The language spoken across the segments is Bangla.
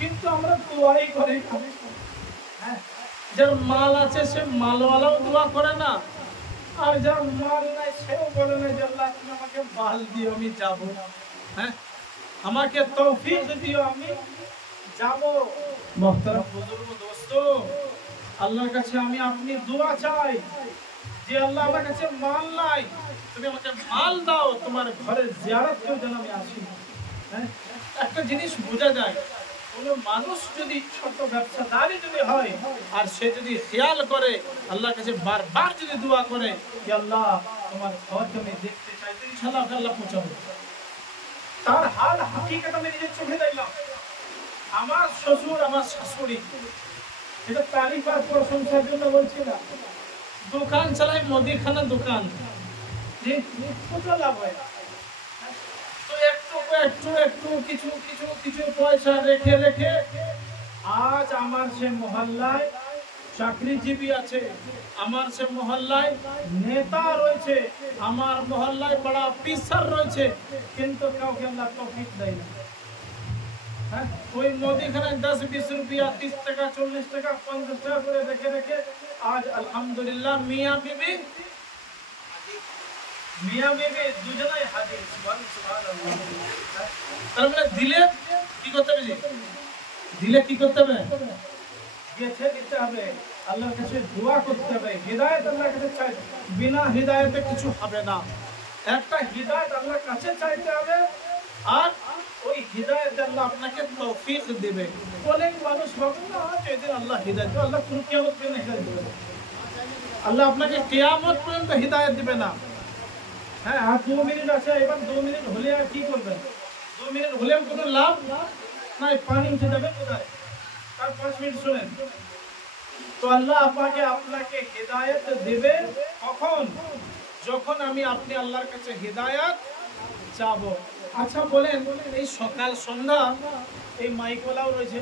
কিন্তু আমরা দোয়াই করি না। হ্যাঁ, যার মাল আছে সে মালওয়ালাও দোয়া করে না, আর যার মাল নাই সেও বলে না যে আল্লাহ তুমি আমাকে মাল দিও আমি যাব, হ্যাঁ আমাকে তৌফিক দিও আমি যাব। মুহতারাম বুজুর্গ দোস্ত, আল্লাহর কাছে আমি আপনি দোয়া চাই যে আল্লাহ আমার কাছে মাল নাই, তুমি আমাকে মাল দাও, তোমার ঘরে জিয়ারত কেউ যেন আমি আসি। হ্যাঁ, একটা জিনিস বোঝা যায়, কোনো মানুষ যদি ছোট ব্যবসাদারি যদি হয় আর সে যদি খেয়াল করে আল্লাহর কাছে বারবার যদি দোয়া করে যে আল্লাহ তোমার ঘরকে আমি দেখতে চাই, তো ইনশাআল্লাহ আল্লাহ পৌঁছাবে। তার হাল হাকিকত আমি নিজের চোখে দেখলাম। আমার শ্বশুর আমার শাশুড়ি, এটা তারিফ আর প্রশংসার জন্য বলছি না, দোকান চালায় মুদিখানা দোকান, যে কত লাভ হয়, তো একটু একটু একটু কিছু কিছু কিছু পয়সা রেখে রেখে আজ আমার সে মহল্লায় চাকরিজীবী আছে, আমার সে মহল্লায় নেতা রয়েছে, আমার মহল্লায় বড় অফিসার রয়েছে, কিন্তু কাউকে আল্লাহ তৌফিক দেয় না। হ্যাঁ, ওই মুদিখানায় 10-20 রুপিয়া, 30 টাকা, 40 টাকা, 50 টাকা করে রেখে রেখে আজ আলহামদুলিল্লাহ মিয়া বিবি দুজনাই হাজির। সুবহানাল্লাহ। তার মানে দিলে কি করতে হবে? দিলে কি করতে হবে? গেছে দিতে হবে, আল্লাহর কাছে দোয়া করতে হবে, হিদায়াত আল্লাহর কাছে চাইতে, বিনা হিদায়াতে কিছু হবে না। একটা হিদায়াত আল্লাহর কাছে চাইতে হবে, আর ওই হিদায়াত আল্লাহ আপনাকে তৌফিক দিবে। অনেক মানুষ ভাবে না যেদিন আল্লাহ হিদায়াত দিবে, আল্লাহ কোন কিয়ামত পর্যন্ত হিদায়াত দিবে না, আল্লাহ আপনাকে কিয়ামত পর্যন্ত হিদায়াত দিবে না। হ্যাঁ, আর 2 মিনিট আছে, এবার 2 মিনিট হলে আর কি করবেন? 2 মিনিট হলেও কোনো লাভ নাই, পানি উঠে যাবে কোথায়? তার 5 মিনিট শুনেন। তো আল্লাহ আপনাকে হিদায়াত দেবে কখন? যখন আমি আপনি আল্লাহর কাছে হিদায়াত চাবো। আচ্ছা বলেন, এই সকাল সন্ধ্যা এই মাইকওয়ালাও রয়েছে,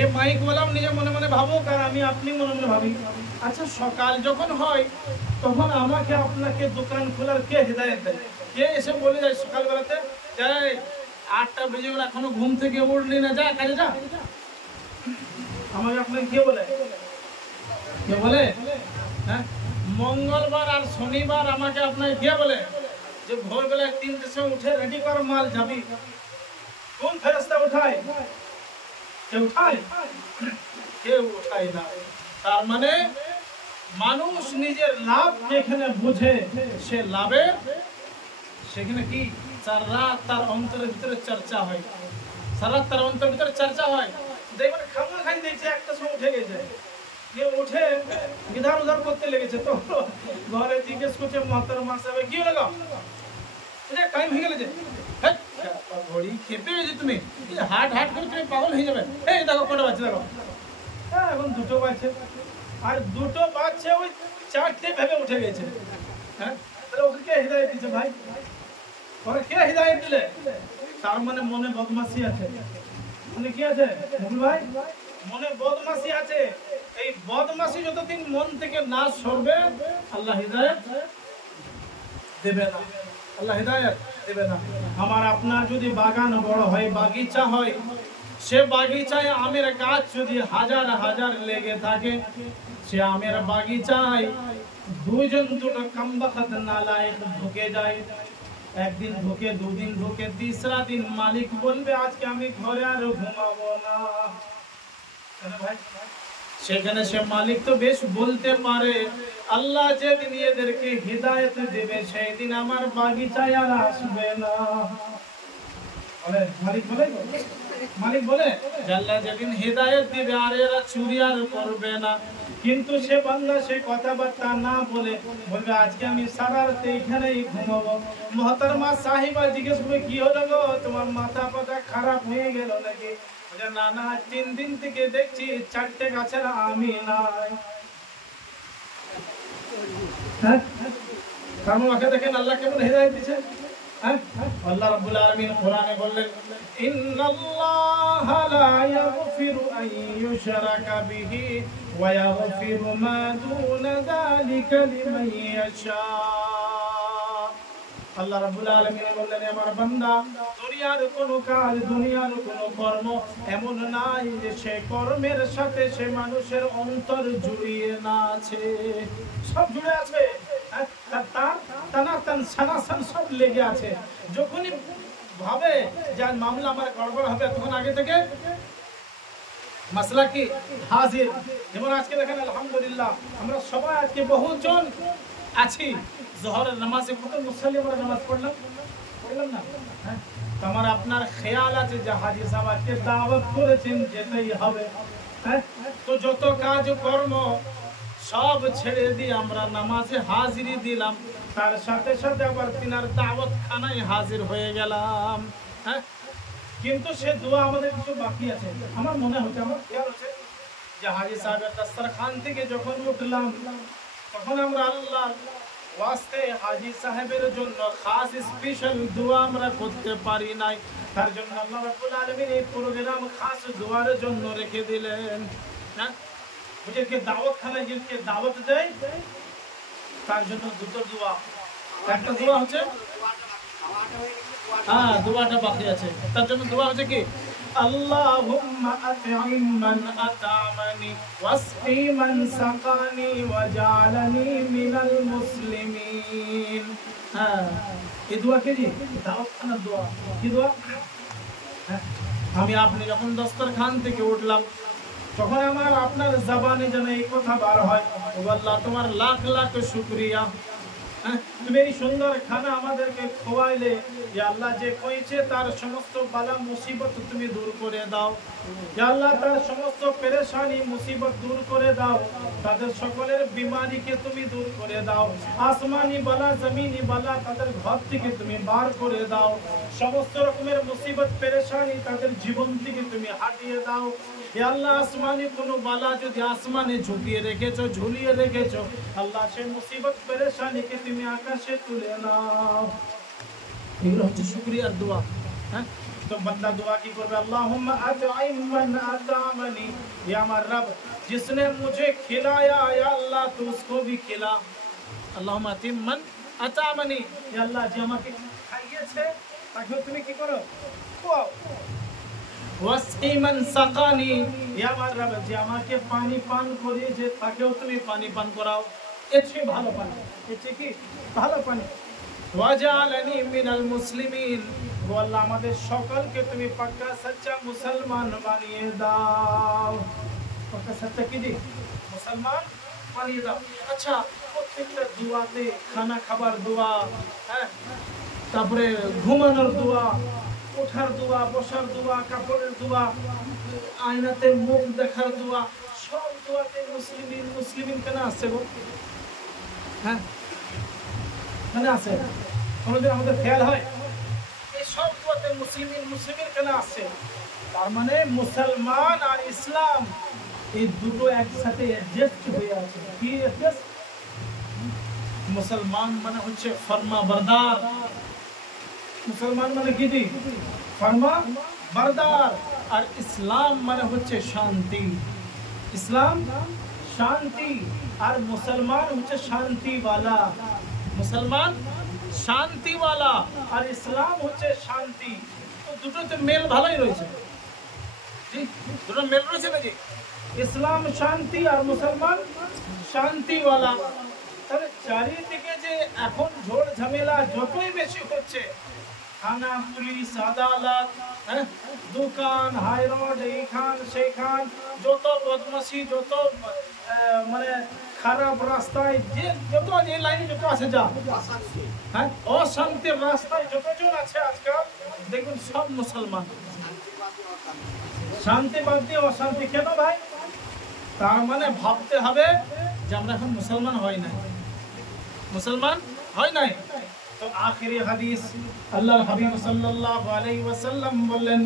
এই মাইকওয়ালাও নিজে মনে মনে ভাবুক আর আমি আপনি মনে মনে ভাবি। আচ্ছা সকাল যখন হয় তখন আমাকে আপনাকে দোকান খোলার কে হিদায়াত দেয়? কে এসে বলে যায় সকালবেলাতে, যাই 8টা বেজে গেল এখনো ঘুম থেকে উঠলি না, যা কাজে যা? আমাকে আপনাকে কে বলে? কে বলে? হ্যাঁ, মঙ্গলবার আর শনিবার আমাকে আপনাকে কে বলে যে ভোরবেলায় 3টের সময় উঠে রেডি কর, মাল যাবি? কোন ফেরেশতা উঠায়? কেউ উঠায়? কেউ উঠায় না। তার মানে মানুষ নিজের লাভ যেখানে বুঝে সে লাভে সেখানে কি সারা রাত তার অন্তরের ভিতরে চর্চা হয়, সারা রাত তার অন্তরের ভিতরে চর্চা হয়। দেখবেন খামাখাই দেখছে একটা সময় উঠে গেছে, যে উঠে ইধার উধার করতে লেগেছে, তো ঘরে জিজ্ঞেস করছে মহতরমা সাহেব কি হলো, এটা টাইম হয়ে গেল যে ঘড়ি খেপে গেছে, তুমি হাট হাট করে তুমি পাগল হয়ে যাবে। এই দেখো কটা বাজছে, দেখো হ্যাঁ এখন 2টো বাজছে, আর 2টো বাজছে ওই 4টে ভেবে উঠে গেছে। হ্যাঁ, তাহলে ওকে কে হিদায়াত দিয়েছে ভাই? ওকে কে হিদায়াত দিলে? তার মানে মনে বদমাশি আছে। মানে কি আছে মুকুল ভাই? মনে বদমাশি আছে। এই বদমাশি যতদিন মন থেকে না সরবে আল্লাহ হিদায়াত দেবে না, আল্লাহ হিদায়াত দেবে না। আমার আপনার যদি বাগান বড় হয়, বাগিচা হয়, সে বাগিচায় আমের গাছ যদি হাজার হাজার লেগে থাকে, সে আমের বাগিচায় 2জন কামবাখাত নালায়েক ঢুকে যায়। একদিন ঢুকে, 2 দিন ঢুকে, 3রা দিন মালিক বলবে আজকে আমি ঘরে আর ঘুমাবো না। ভাই সেখানে সে মালিক তো বেশ বলতে পারে, আল্লাহ যেদিন এদেরকে হিদায়াত দেবে সেই দিন আমার বাগিচায় আর আসবে না। মালিক বলে আল্লাহ যেদিন হিদায়াত দিবে আর এরা চুরি আর করবে না। কিন্তু সে বান্দা সে কথাবার্তা না বলে বলবে আজকে আমি সারা রাত এইখানেই ঘুমাবো। মহতরমা সাহিবা জিজ্ঞেস করবে কি হলো গো, তোমার মাথা পাতা খারাপ হয়ে গেল নাকি? না না, 3 দিন থেকে দেখছি 4টে গাছের আমি নাই। হ্যাঁ, কারণ ওকে দেখেন আল্লাহ কেমন হিদায়াত দিয়েছে। হ্যাঁ, আল্লাহ রাব্বুল আলামিন কোরআনে বললেন ইন্নাল্লাহা লা ইয়াগফিরু আন ইউশরাকা বিহি ওয়া ইয়াগফিরু মা দুনা যালিকা লিমান ইয়াশা। আল্লাহ রাব্বুল আলামিন বললেন আমার বান্দা দুনিয়ার কোনো কাজ দুনিয়ার কোনো কর্ম এমন নাই যে সে কর্মের সাথে সে মানুষের অন্তর জুড়িয়ে না আছে সব জুড়ে আছে তার টানাটান সানাসান সব লেগে আছে যখনই ভাবে যে মামলা আমার গড়বড় হবে তখন আগে থেকে মাসলা কি হাজির যেমন আজকে দেখেন আলহামদুলিল্লাহ আমরা সবাই আজকে বহুজন আছি জোহরের নামাজে কত মুসল্লি আমরা নামাজ পড়লাম না হ্যাঁ তো আমার আপনার খেয়াল আছে যে হাজী সাহেবকে দাওয়াত করেছেন যেতেই হবে হ্যাঁ তো যত কাজ কর্ম সব ছেড়ে দিয়ে আমরা নামাজে হাজিরি দিলাম তার সাথে সাথে আবার তিনার দাওয়াত খানায় হাজির হয়ে গেলাম হ্যাঁ কিন্তু সে দোয়া আমাদের কিছু বাকি আছে আমার মনে হচ্ছে আমার খেয়াল হচ্ছে যে হাজী সাহেবের দস্তরখান থেকে যখন উঠলাম তখন আমরা আল্লাহর ওয়াস্তে হাজী সাহেবের জন্য খাস স্পেশাল দোয়া আমরা করতে পারি নাই তার জন্য আল্লাহ রাব্বুল আলামিন এই প্রোগ্রাম খাস দোয়ার জন্য রেখে দিলেন হ্যাঁ বুঝে দাওয়াত খানায় যে দাওয়াত দেয় তার জন্য দুটো দোয়া একটা দোয়া হচ্ছে হ্যাঁ দোয়াটা বাকি আছে তার জন্য দোয়া হচ্ছে কি আল্লাহুম্মা আত'ইম মান আত'আমানি ওয়াসকি মান সাকানি ওয়াজআলনি মিনাল মুসলিমিন হ্যাঁ এই দোয়া কি জি দাওয়াত খানার দোয়া কি দোয়া আমি আপনি যখন দস্তরখান থেকে উঠলাম তখন আমার আপনার জবানে যেন এই কথা বার হয় ও আল্লাহ তোমার লাখ লাখ শুকরিয়া তুমি এই সুন্দর খানা আমাদেরকে খাওয়াইলে যে আল্লাহ যে কইছে তার সমস্ত বালা মুসিবত তুমি দূর করে দাও যে আল্লাহ তার সমস্ত পেরেশানি মুসিবত দূর করে দাও তাদের সকলের বিমারিকে তুমি দূর করে দাও আসমানি বালা জমিনি বালা তাদের ঘর থেকে তুমি বার করে দাও সমস্ত রকমের মুসিবত পেরেশানি তাদের জীবন থেকে তুমি হাটিয়ে দাও হে আল্লাহ আসমানি কোনো বালা যদি আসমানে ঝুঁকিয়ে রেখেছো ঝুলিয়ে রেখেছো আল্লাহ সেই মুসিবত পেরেশানিকে তুমি আকাশে তুলে নাও এগুলো হচ্ছে শুকরিয়ার দোয়া হ্যাঁ तो बंदा दुआ की करबे अल्लाहुम्मा अत'इम मन अत'अमनी या আমার রব जिसने मुझे खिलाया या अल्लाह तू उसको भी खिला अल्लाहुम्मा अत'इम मन अत'अमनी या अल्लाह যে আমাকে খাইয়েছে তাকে তুমি কি করো খাওয়াও ওয়াসকি মান সাকানি ইয়া আমার রব যে আমাকে পানি পান করিয়েছে তাকেও তুমি পানি পান করাও এর চেয়ে ভালো পানি এর চেয়ে কি ভালো পানি ওয়াজআলনি মিনাল মুসলিমিন ও আল্লাহ আমাদের সকলকে তুমি পাক্কা সচ্চা মুসলমান বানিয়ে দাও পাক্কা সচ্চা কি জি মুসলমান বানিয়ে দাও আচ্ছা প্রত্যেকটা দোয়াতে খানা খাবার দোয়া হ্যাঁ তারপরে ঘুমানোর দোয়া ওঠার দোয়া বসার দোয়া কাপড়ের দোয়া আয়নাতে মুখ দেখার দোয়া সব দোয়াতে মুসলিমিন কেন আসছে গো হ্যাঁ কেন আসে আমাদের খেয়াল হয় এই সব দোয়াতে মুসলিমিন কেন আসছে তার মানে মুসলমান আর ইসলাম এই দুটো একসাথে অ্যাডজাস্ট হয়ে আছে কি অ্যাডজাস্ট মুসলমান মানে হচ্ছে ফরমা বরদার মুসলমান মানে কি জি ফরমা বরদার আর ইসলাম মানে হচ্ছে শান্তি ইসলাম শান্তি আর মুসলমান হচ্ছে শান্তি वाला মুসলমান শান্তি वाला আর ইসলাম হচ্ছে শান্তি তো দুটোতে মেল ভালোই রয়েছে জি দুটো মেল রয়েছে নাকি ইসলাম শান্তি আর মুসলমান শান্তি वाला তাহলে চারিদিকে যে এখন ঝড় ঝামেলা যতই বেশি হচ্ছে থানা পুলিশ আদালত দোকান হাই রোড এইখান সেইখান যত বদমাশি যত মানে খারাপ রাস্তায় যে যত এই লাইনে যত আছে যা হ্যাঁ অশান্তির রাস্তায় যতজন আছে আজকাল দেখুন সব মুসলমান শান্তিবাদী অশান্তি কেন ভাই তার মানে ভাবতে হবে যে আমরা এখন মুসলমান হই নাই মুসলমান হয় নাই তো আখেরি হাদিস আল্লাহর হাবিব সাল্লাল্লাহু আলাইহি ওয়াসাল্লাম বললেন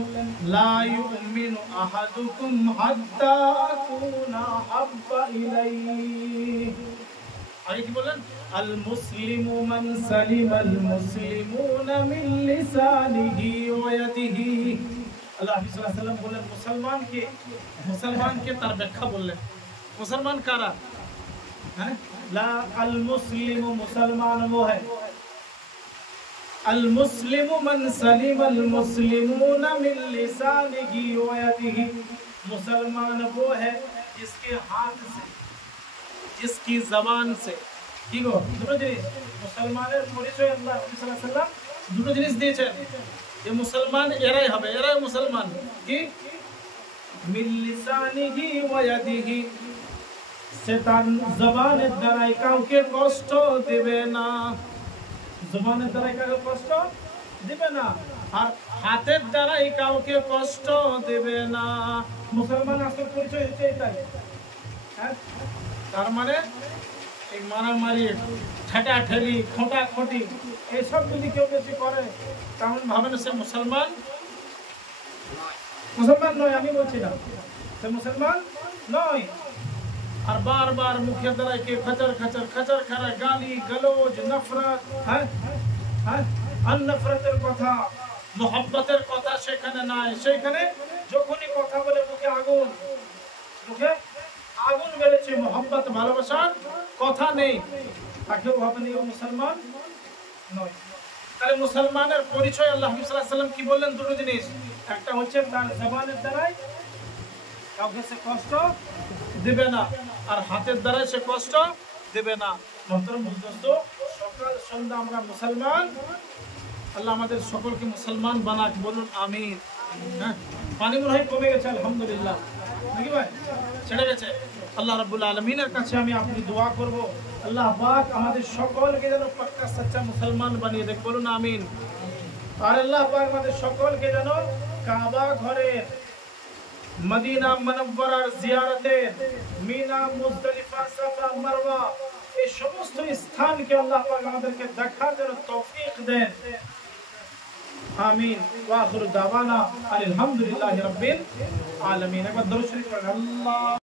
লা ইউমিনু আহাদুকুম হাত্তা আকুনা হাব্বা ইলাইহি আগে কি বলেন আল মুসলিমু মান সালিমাল মুসলিমুনা মিন লিসানিহি ওয়া ইয়াদিহি আল্লাহ হাবিব সাল্লাল্লাহু আলাইহি ওয়াসাল্লাম বললেন মুসলমানকে তার ব্যাখ্যা বললেন মুসলমান কারা হ্যাঁ লা আল মুসলিমু মুসলমান वो है अल मुस्लिमु मन सलिमल मुस्लिमून मिन लिसानिही व यदिही। मुसलमान वो है जिसके हाथ से, जिसकी जबान से, কি গো দুটো জিনিস মুসলমানের পরিচয় আল্লাহ সাল্লাল্লাহু আলাইহি ওয়াসাল্লাম দুটো জিনিস দিয়েছেন যে মুসলমান এরাই হবে, এরাই মুসলমান। কি? মিন লিসানিহি ওয়া ইয়াদিহি, সে তার জবানের দ্বারাই কাউকে কষ্ট দেবে না, জবানের দ্বারাই কাউকে কষ্ট দেবে না, আর হাতের দ্বারাই কাউকে কষ্ট দেবে না। মুসলমান আসল পরিচয় হচ্ছে এটাই। হ্যাঁ, তার মানে এই মারামারি, ঠেটাঠেলি, খোঁটাখুঁটি এইসব যদি কেউ বেশি করে তাহলে ভাবেন সে মুসলমান নয়। আমি বলছি না সে মুসলমান নয়। আর বারবার মুখের দ্বারা কে খচর খচর খচর খরা গালি গলোজ নফরত, হ্যাঁ হ্যাঁ, আর নফরতের কথা, মোহাব্বতের কথা সেখানে নাই। সেখানে যখনই কথা বলে মুখে আগুন, মুখে আগুন বেড়েছে, মোহাব্বত ভালোবাসার কথা নেই, তাকেও ভাবেন ও মুসলমান নয়। তাহলে মুসলমানের পরিচয় আল্লাহ সাল্লাল্লাহু আলাইহি ওয়াসাল্লাম কি বললেন? দুটো জিনিস, একটা হচ্ছে তার জবানের দ্বারাই কাউকে সে কষ্ট দেবে না, আর হাতের দ্বারাই সে কষ্ট দেবে না। মোহতরম দোস্ত, সকাল সন্ধ্যা আমরা মুসলমান, আল্লাহ আমাদের সকলকে মুসলমান বানাক, বলুন আমিন। হ্যাঁ, পানি মনে হয় কমে গেছে, আলহামদুলিল্লাহ, নাকি ভাই? ছেড়ে গেছে। আল্লাহ রাব্বুল আলামিনের কাছে আমি আপনি দোয়া করব, আল্লাহ পাক আমাদের সকলকে যেন পাক্কা সচ্চা মুসলমান বানিয়ে দেয়, বলুন আমিন। আর আল্লাহ পাক আমাদের সকলকে যেন কাবা ঘরের, মদিনা মুনাওয়ারার জিয়ারতের, মিনা, মুজদালিফা, সাফা, মারওয়া এই সমস্ত স্থানকে আল্লাহ পাক আমাদেরকে দেখার জন্য তৌফিক দেন, আমিন। ওয়া আখিরু দাওয়ানা আলহামদুলিল্লাহি রাব্বিল আলামিন। একবার দরুদ শরীফ পড়েন। আল্লাহ